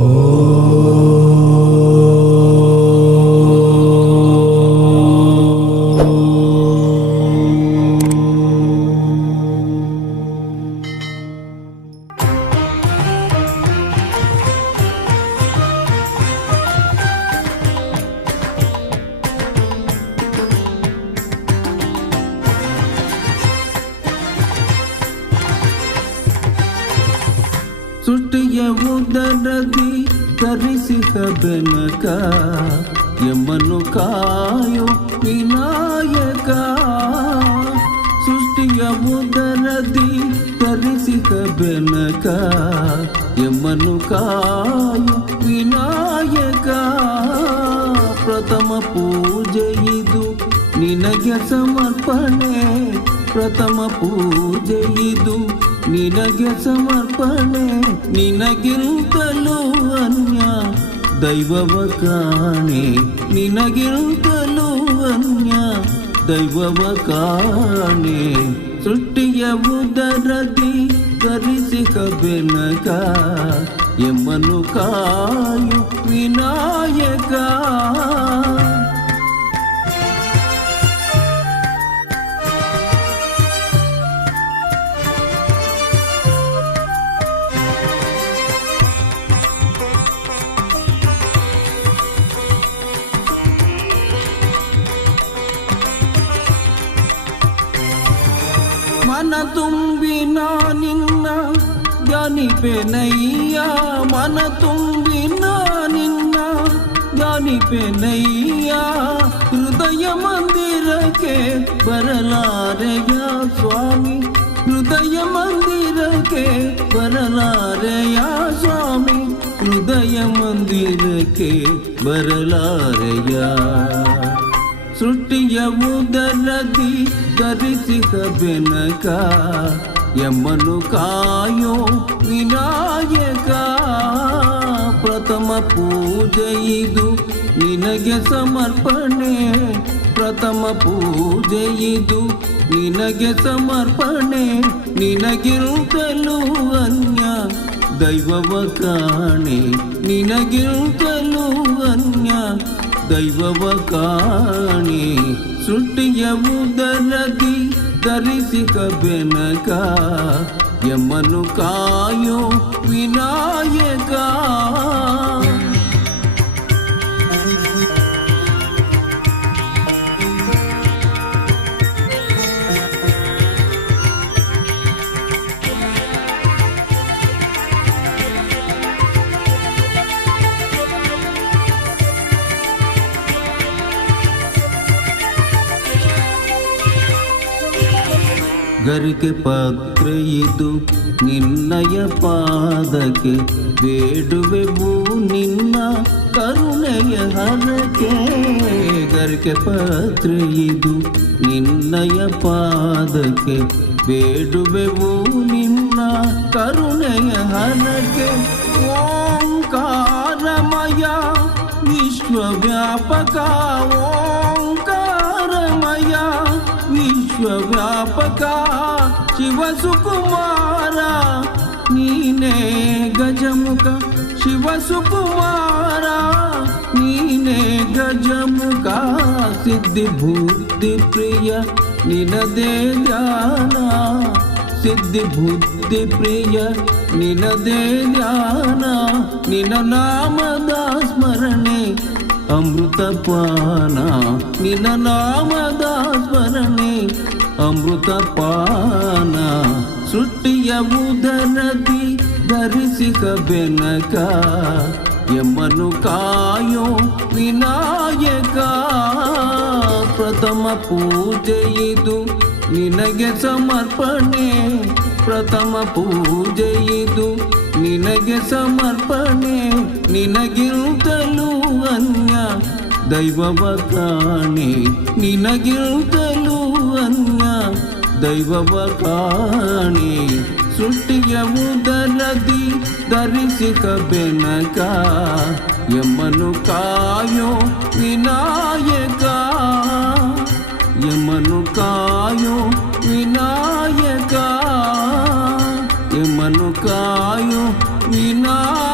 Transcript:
ಸೃಷ್ಟಿಯ ಉದರದಿ ಧರಿಸಿದ ಬೆನಕ ಯಮನು ಕಾಯೋ ವಿನಾಯಕ. ಸೃಷ್ಟಿಯ ಉದರದಿ ಧರಿಸಿದ ಬೆನಕ ಯಮನು ಕಾಯೋ ವಿನಾಯಕ. ಪ್ರಥಮ ಪೂಜೆ ಇದು ನಿನಗೆ ಸಮರ್ಪಣೆ, ಪ್ರಥಮ ಪೂಜೆ ಇದು ನಿನಗೆ ಸಮರ್ಪಣೆ. ನಿನಗಿಂತಲೂ ಅನ್ಯ ದೈವವ ಕಾಣೆ, ನಿನಗಿಂತಲೂ ಅನ್ಯ ದೈವವ ಕಾಣೆ. ಸೃಷ್ಟಿಯ ಉದರದಿ ಧರಿಸಿದ ಬೆನಕ ಯಮನು ಕಾಯು ವಿನಾಯಕ. ಮನ ತುಂಬಿ ನಿನ್ನ ಧ್ಯಾನಿಪೆನಯ್ಯ, ಮನ ತುಂಬಿ ನಿನ್ನ ಧ್ಯಾನಿಪೆನಯ್ಯ. ಹೃದಯ ಮಂದಿರಕ್ಕೆ ಬರಲಾರೆಯ ಸ್ವಾಮಿ, ಹೃದಯ ಮಂದಿರಕ್ಕೆ ಬರಲಾರೆಯ ಸ್ವಾಮಿ, ಹೃದಯ ಮಂದಿರಕ್ಕೆ ಬರಲಾರೆಯ. ಸೃಷ್ಟಿಯ ಉದರದಿ ಧರಿಸಿದ ಬೆನಕ ಯಮನು ಕಾಯೋ ವಿನಾಯಕ. ಪ್ರಥಮ ಪೂಜೆ ಇದು ನಿನಗೆ ಸಮರ್ಪಣೆ, ಪ್ರಥಮ ಪೂಜೆ ಇದು ನಿನಗೆ ಸಮರ್ಪಣೆ. ನಿನಗಿಂತಲೂ ಅನ್ಯ ದೈವವ ಕಾಣೆ, ನಿನಗಿಂತಲೂ ಅನ್ಯ ದೈವವ ಕಾಣೆ. ಸೃಷ್ಟಿಯ ಉದರದಿ ಧರಿಸಿದ ಬೆನಕ ಯಮನು ಕಾಯೋ ವಿನಾಯಕ. ಗರಿಕೆ ಪಾತ್ರೆ ಇದು ನಿನ್ನಯ ಪಾದಕ್ಕೆ, ಬೇಡುವೆವು ನಿನ್ನ ಕರುಣೆಯ ಹರಕೆ. ಗರಿಕೆ ಪಾತ್ರೆ ಇದು ನಿನ್ನಯ ಪಾದಕ್ಕೆ, ಬೇಡುವೆವು ನಿನ್ನ ಕರುಣೆಯ ಹರಕೆ. ಓಂಕಾರಮಯ ವಿಶ್ವವ್ಯಾಪಕ, ಓಂಕಾರಮಯ ವಿಶ್ವವ್ಯಾಪಕ. ಶಿವಸುಕುಮಾರ ನೀನೇ ಗಜಮುಖ, ಶಿವಸುಕುಮಾರ ನೀನೇ ಗಜಮುಖ. ಸಿದ್ಧಿ ಬುದ್ಧಿ ಪ್ರಿಯ ನಿನದೇ ಧ್ಯಾನ, ಸಿದ್ಧಿ ಬುದ್ಧಿ ಪ್ರಿಯ ನಿನದೇ ಧ್ಯಾನ. ನಿನ್ನ ನಾಮದ ಸ್ಮರಣೆ ಅಮೃತ ಪಾನ, ನಿನ್ನ ನಾಮದ ಸ್ಮರಣೆ ಅಮೃತ ಪಾನ. ಸೃಷ್ಟಿಯ ಉದರದಿ ಧರಿಸಿದ ಬೆನಕ ಯಮನು ಕಾಯೋ ವಿನಾಯಕ. ಪ್ರಥಮ ಪೂಜೆ ಇದು ನಿನಗೆ ಸಮರ್ಪಣೆ, ಪ್ರಥಮ ಪೂಜೆ ಇದು ನಿನಗೆ ಸಮರ್ಪಣೆ. ನಿನಗಿಂತಲೂ ಅನ್ಯ ದೈವವ ಕಾಣೆ, ನಿನಗಿಂತಲೂ ಅನ್ಯ ದೈವವ ಕಾಣೆ. ಸೃಷ್ಟಿಯ ಉದರದಿ ಧರಿಸಿದ ಬೆನಕ ಯಮನು ಕಾಯೋ ವಿನಾಯಕ, ಯಮನು ಕಾಯೋ ವಿನಾಯಕ, ಯಮನು ಕಾಯೋ ವಿನಾಯಕ.